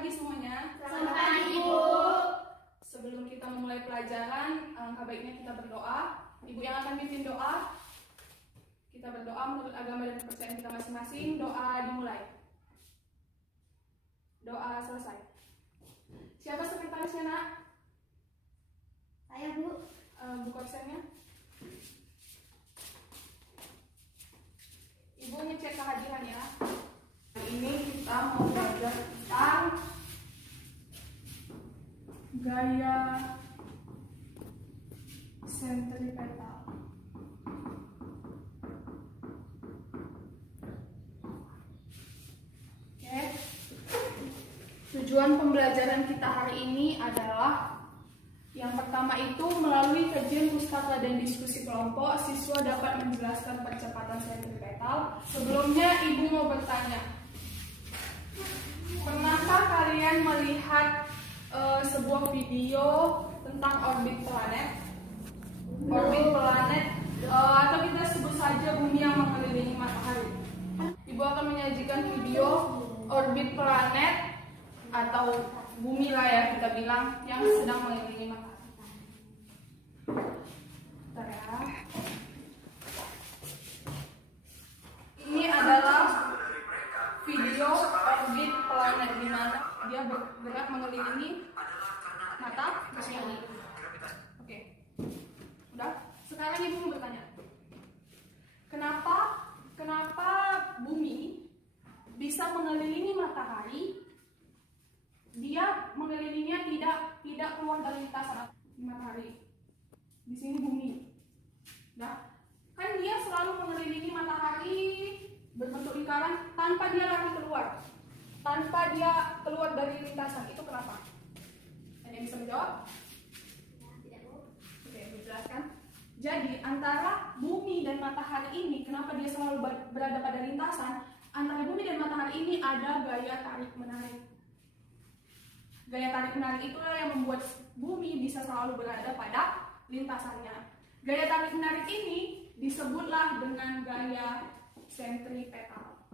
pagi semuanya. Selamat pagi, Bu. Sebelum kita memulai pelajaran, alangkah baiknya kita berdoa. Ibu yang akan pimpin doa. Kita berdoa menurut agama dan kepercayaan kita masing-masing. Doa dimulai. Doa selesai. Siapa sekretarisnya, Nak? Saya, Bu. Buku absennya. Ibu ngecek kehadiran ya. Hari ini kita mau belajar tentang gaya sentripetal. Oke. Tujuan pembelajaran kita hari ini adalah yang pertama itu melalui kajian pustaka dan diskusi kelompok, siswa dapat menjelaskan percepatan sentripetal. Sebelumnya Ibu mau bertanya, pernahkah kalian melihat sebuah video tentang orbit planet? Orbit planet atau kita sebut saja bumi yang mengelilingi matahari. Ibu akan menyajikan video orbit planet atau bumi lah ya kita bilang yang sedang mengelilingi matahari. Bentar ya. Ini adalah video orbit planet di mana dia bergerak mengelilingi matahari. Oke. Udah? Sekarang Ibu mau bertanya. Kenapa bumi bisa mengelilingi matahari? Dia mengelilinginya tidak keluar dari lintasan matahari. Di sini bumi. Nah, kan dia selalu mengelilingi matahari berbentuk lingkaran tanpa dia lari keluar. Tanpa dia keluar dari lintasan. Itu kenapa? Ada yang bisa menjawab? Tidak, Bu. Oke, dijelaskan. Jadi, antara bumi dan matahari ini, kenapa dia selalu berada pada lintasan? Antara bumi dan matahari ini ada gaya tarik-menarik. Gaya tarik-menarik itulah yang membuat bumi bisa selalu berada pada lintasannya. Gaya tarik-menarik ini disebutlah dengan gaya sentripetal.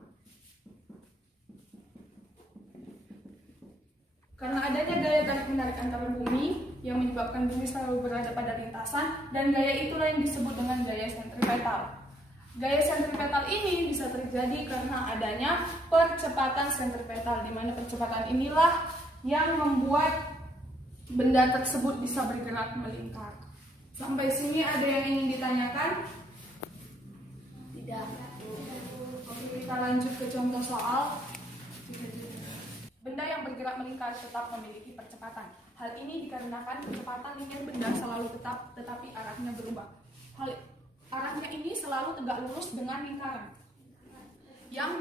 Karena adanya gaya tarik-menarik antara bumi yang menyebabkan bumi selalu berada pada lintasan, dan gaya itulah yang disebut dengan gaya sentripetal. Gaya sentripetal ini bisa terjadi karena adanya percepatan sentripetal, di mana percepatan inilah yang membuat benda tersebut bisa bergerak melingkar. Sampai sini ada yang ingin ditanyakan? Tidak. Oke, kita lanjut ke contoh soal. Benda yang bergerak melingkar tetap memiliki percepatan. Hal ini dikarenakan kecepatan linear benda selalu tetap, tetapi arahnya berubah. Arahnya ini selalu tegak lurus dengan lingkaran, yang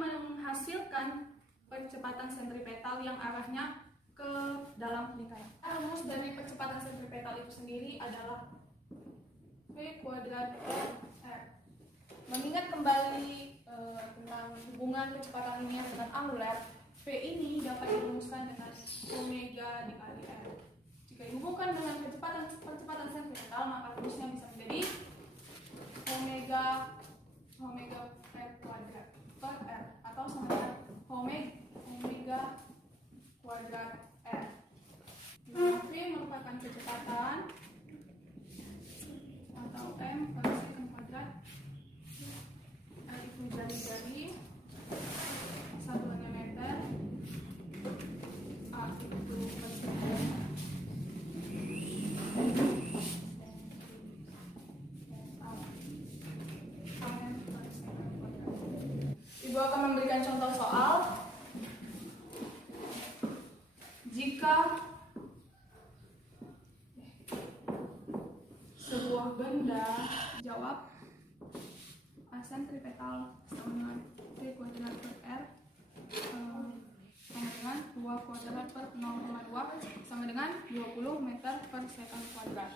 menghasilkan percepatan sentripetal yang arahnya ke dalam lingkaran. Rumus dari percepatan sentripetal itu sendiri adalah V kuadrat R. Mengingat kembali tentang hubungan kecepatan linear dengan angular, V ini dapat dirumuskan dengan omega dikali R. Jika dihubungkan dengan percepatan sentripetal, maka rumusnya bisa menjadi omega V kuadrat per R atau sama dengan omega kuadrat R. V merupakan kecepatan atau M per sekon kuadrat. R itu jari-jari, satuannya meter, A itu per sekon. Ibu akan memberikan contoh soal. Jika sebuah benda, jawab, sentripetal sama dengan V kuadrat per R sama dengan 2 kuadrat per 0,2 sama dengan 20 meter per sekon kuadrat.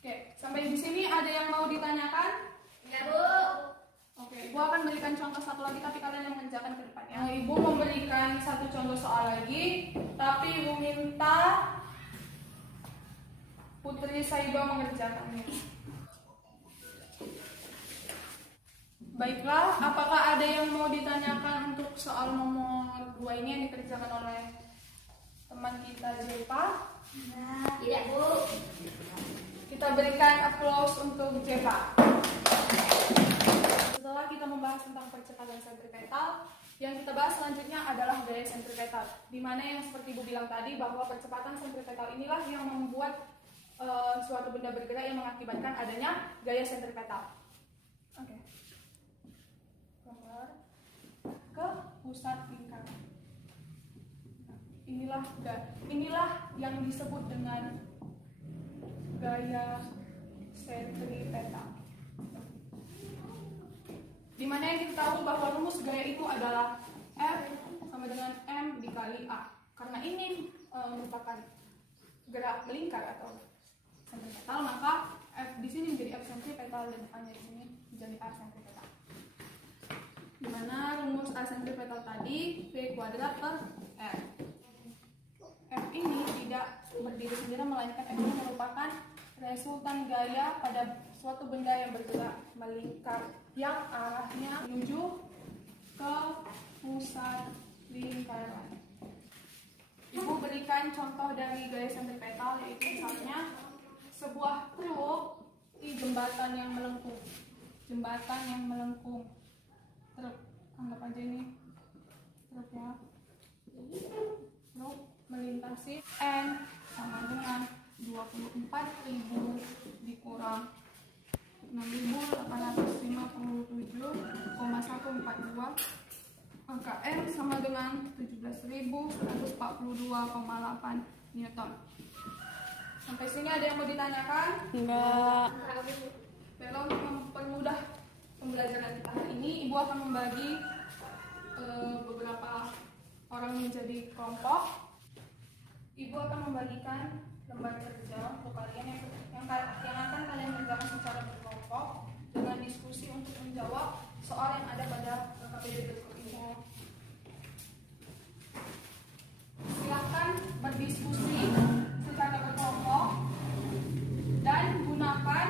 Oke, sampai di sini ada yang mau ditanyakan? Ya, Bu. Oke, Ibu akan berikan contoh satu lagi, tapi kalian yang mengerjakan ke depannya. Ibu memberikan satu contoh soal lagi, tapi Ibu minta Putri Saiba mengerjakannya. Baiklah, apakah ada yang mau ditanyakan untuk soal nomor 2 ini yang dikerjakan oleh teman kita Jepa? Tidak, Bu. Kita berikan applause untuk Jepa. Setelah kita membahas tentang percepatan sentripetal, yang kita bahas selanjutnya adalah gaya sentripetal, di mana yang seperti Ibu bilang tadi bahwa percepatan sentripetal inilah yang membuat suatu benda bergerak yang mengakibatkan adanya gaya sentripetal. Oke. Gambar ke pusat lingkaran. Inilah yang disebut dengan gaya sentripetal. Dimana yang kita tahu bahwa rumus gaya itu adalah F sama dengan M dikali A. Karena ini merupakan gerak melingkar atau sentripetal, maka F di sini menjadi F sentripetal dan A nya di sini menjadi A sentripetal. Dimana rumus A sentripetal tadi V kuadrat per R. F ini tidak berdiri sendiri, melainkan F ini merupakan resultan gaya pada suatu benda yang bergerak melingkar yang arahnya menuju ke pusat lingkaran. Ibu berikan contoh dari gaya sentripetal, yaitu misalnya sebuah truk di jembatan yang melengkung. Jembatan yang melengkung. Truk, anggap aja ini truk ya. Truk melintasi N sama dengan 24.000 dikurang 6.857,142, angka M sama dengan 17.142,8 Newton. Sampai sini ada yang mau ditanyakan? Enggak. Baiklah, untuk mempermudah pembelajaran kita hari ini, Ibu akan membagi beberapa orang menjadi kelompok. Ibu akan membagikan lembar kerja untuk kalian yang akan kalian kerjakan secara berkelompok dengan diskusi untuk menjawab soal yang ada pada KPD berikut ini. Silakan berdiskusi secara berkelompok dan gunakan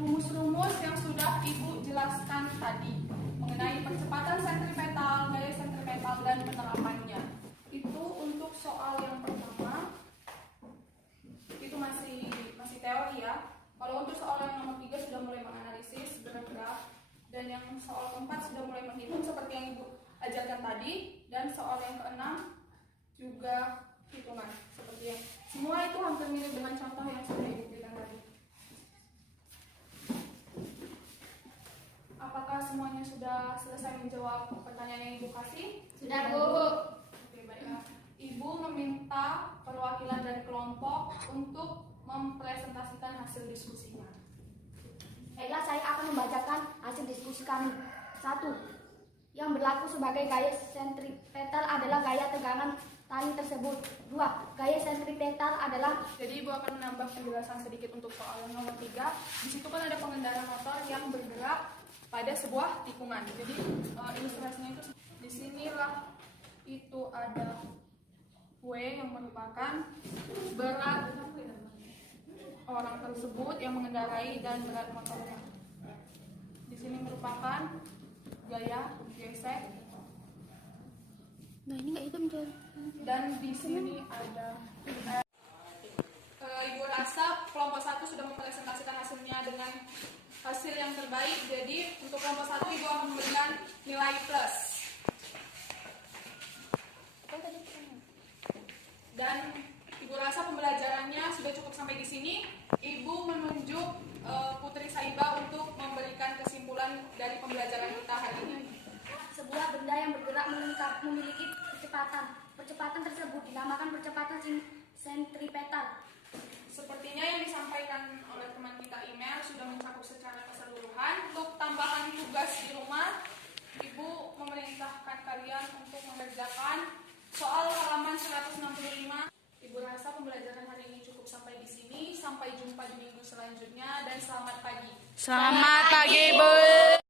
rumus-rumus yang sudah Ibu jelaskan tadi mengenai percepatan sentripetal, gaya sentripetal, dan penerapannya. Itu untuk soal yang pertama. Itu masih teori ya. Kalau untuk soal yang nomor 3 sudah mulai menganalisis gerak-gerak, dan yang soal keempat sudah mulai menghitung seperti yang Ibu ajarkan tadi, dan soal yang keenam juga hitungan seperti yang semua itu hampir mirip dengan contoh yang sudah Ibu berikan tadi. Apakah semuanya sudah selesai menjawab pertanyaan yang Ibu kasih? Sudah, Bu. Oke, baiklah. Ibu meminta perwakilan dari kelompok untuk mempresentasikan hasil diskusinya. Baiklah, saya akan membacakan hasil diskusi kami. 1. Yang berlaku sebagai gaya sentripetal adalah gaya tegangan tali tersebut. 2. Gaya sentripetal adalah... Jadi Ibu akan menambah penjelasan sedikit untuk soal yang nomor 3. Di situ kan ada pengendara motor yang bergerak pada sebuah tikungan. Jadi ilustrasinya itu di sinilah itu ada W yang merupakan berat orang tersebut yang mengendarai dan berat motornya. Di sini merupakan gaya gesek. Nah, ini enggak hitam, Jon. Dan di sini ada Ibu rasa kelompok 1 sudah mempresentasikan hasilnya dengan hasil yang terbaik. Jadi untuk kelompok 1 Ibu akan memberikan nilai plus. Dan Ibu rasa pembelajarannya sudah cukup sampai di sini. Ibu menunjuk Putri Saiba untuk memberikan kesimpulan dari pembelajaran kita hari ini. Sebuah benda yang bergerak melingkar memiliki kecepatan. Percepatan tersebut dinamakan percepatan sentripetal. Sepertinya yang disampaikan oleh teman kita email sudah mencakup secara keseluruhan. Untuk tambahan tugas di rumah, Ibu memerintahkan kalian untuk mengerjakan soal halaman 165. Ibu rasa pembelajaran hari ini cukup sampai di sini. Sampai jumpa di minggu selanjutnya dan selamat pagi. Selamat pagi, Bu.